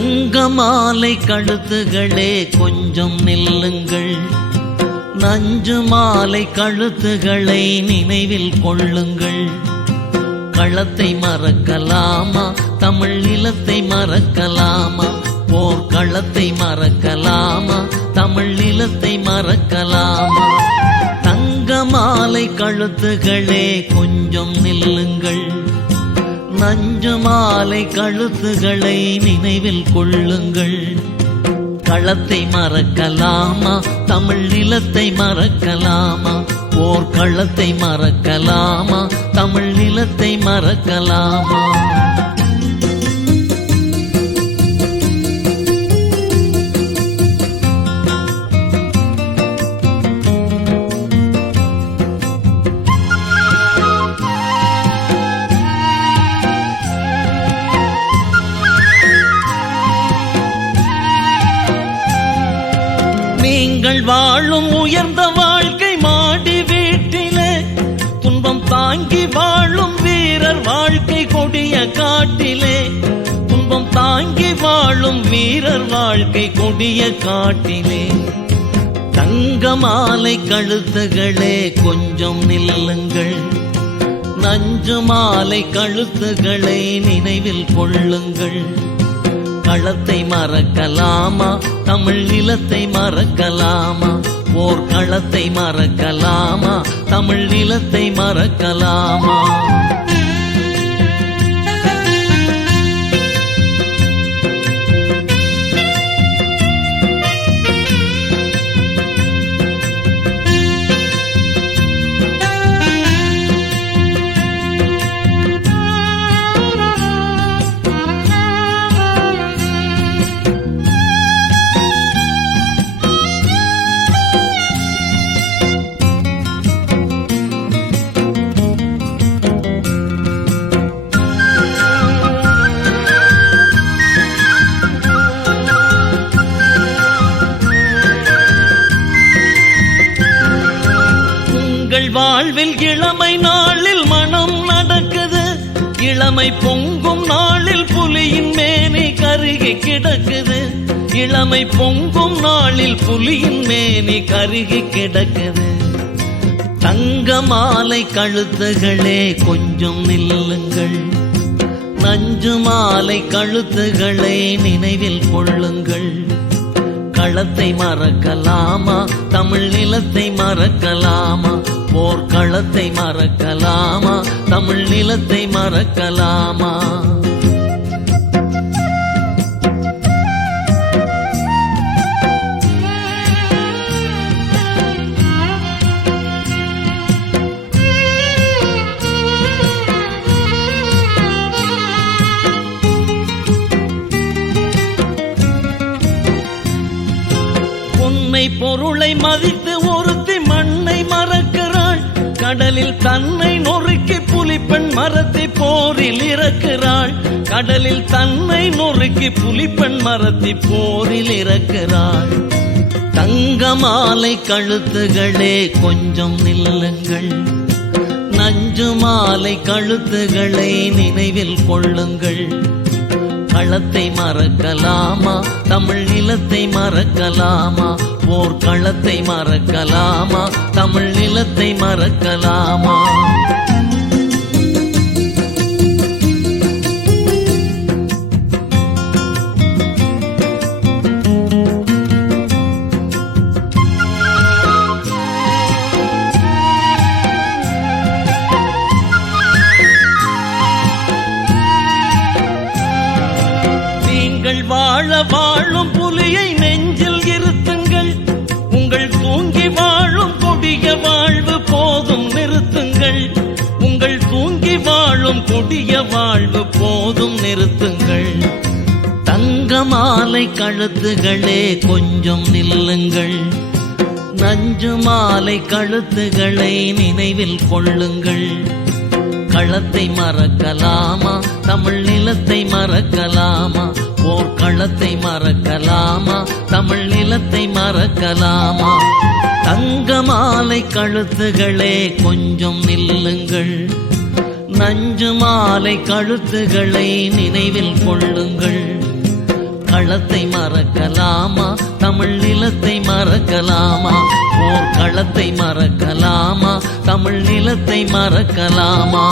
தங்க மாலை கழுத்துகளே கொஞ்சம் நில்லுங்கள். நஞ்சு மாலை கழுத்துகளை நினைவில் கொள்ளுங்கள். களத்தை மறக்கலாமா, தமிழ் நிலத்தை மறக்கலாமா? போர்க்களத்தை மறக்கலாமா, தமிழ் நிலத்தை மறக்கலாமா? தங்க மாலை கழுத்துகளே கொஞ்சம் நில்லுங்கள். நஞ்சு மாலை கழுத்துகளை நினைவில் கொள்ளுங்கள். களத்தை மறக்கலாமா, தமிழ் நிலத்தை மறக்கலாமா? போர்க்களத்தை மறக்கலாமா, தமிழ் நிலத்தை மறக்கலாமா? நீங்கள் வாழும் உயர்ந்த வாழ்க்கை மாடி வீட்டிலே, துன்பம் தாங்கி வாழும் வீரர் வாழ்க்கை கொடிய காட்டிலே. துன்பம் தாங்கி வாழும் வீரர் வாழ்க்கை கொடிய காட்டிலே. தங்க மாலை கழுத்துகளே கொஞ்சம் நில்லுங்கள். நஞ்சு மாலை கழுத்துகளை நினைவில் கொள்ளுங்கள். களத்தை மறக்கலாமா, தமிழ் நிலத்தை மறக்கலாமா? போர்க்களத்தை மறக்கலாமா, தமிழ் நிலத்தை மறக்கலாமா? வாழ்வில் இளமை நாளில் மனம் நடக்குது. இளமை பொங்கும் நாளில் புலியின் மேனி கருகி கிடக்குது. இளமை பொங்கும் நாளில் புலியின் மேனி கருகி கிடக்குது. தங்க மாலை கழுத்துகளே கொஞ்சம் நில்லுங்கள். நஞ்சு மாலை கழுத்துகளை நினைவில் கொள்ளுங்கள். களத்தை மறக்கலாமா, தமிழ் நிலத்தை மறக்கலாமா? போர்க்களத்தை மறக்கலாமா, தமிழ் நிலத்தை மறக்கலாமா? பொன்னை பொருளை மதித்து ஒருத்தி மண்ணை மறக்கிறாள். கடலில் தன்னை நொறுக்கி புலிப்பெண் மரத்தை போரில் இறக்கிறாள். கடலில் தன்னை நொறுக்கி புலிப்பெண் மரத்தை போரில் இறக்கிறாள். தங்க மாலை கழுத்துகளே கொஞ்சம் நில்லுங்கள். நஞ்சு மாலை கழுத்துகளை நினைவில் கொள்ளுங்கள். களத்தை மறக்கலாமா, தமிழ் நிலத்தை மறக்கலாமா? போர்க்களத்தை மறக்கலாமா, தமிழ் நிலத்தை மறக்கலாமா? வாழ வாழும் புலியை நெஞ்சில் இருத்துங்கள். உங்கள் தூங்கி வாழும் கொடிய வாழ்வு போதும் நிறுத்துங்கள். உங்கள் தூங்கி வாழும் கொடிய வாழ்வு போதும் நிறுத்துங்கள். தங்க மாலை கழுத்துகளே கொஞ்சம் நில்லுங்கள். நஞ்சு மாலை கழுத்துகளை நினைவில் கொள்ளுங்கள். களத்தை மறக்கலாமா, தமிழ் நிலத்தை மறக்கலாமா? போர்க்களத்தை மறக்கலாமா, தமிழ் நிலத்தை மறக்கலாமா? தங்க மாலை கழுத்துகளே கொஞ்சம் நில்லுங்கள். நஞ்சு மாலை கழுத்துகளை நினைவில் கொள்ளுங்கள். களத்தை மறக்கலாமா? தமிழ் நிலத்தை மறக்கலாமா? போர்க்களத்தை மறக்கலாமா? தமிழ் நிலத்தை மறக்கலாமா?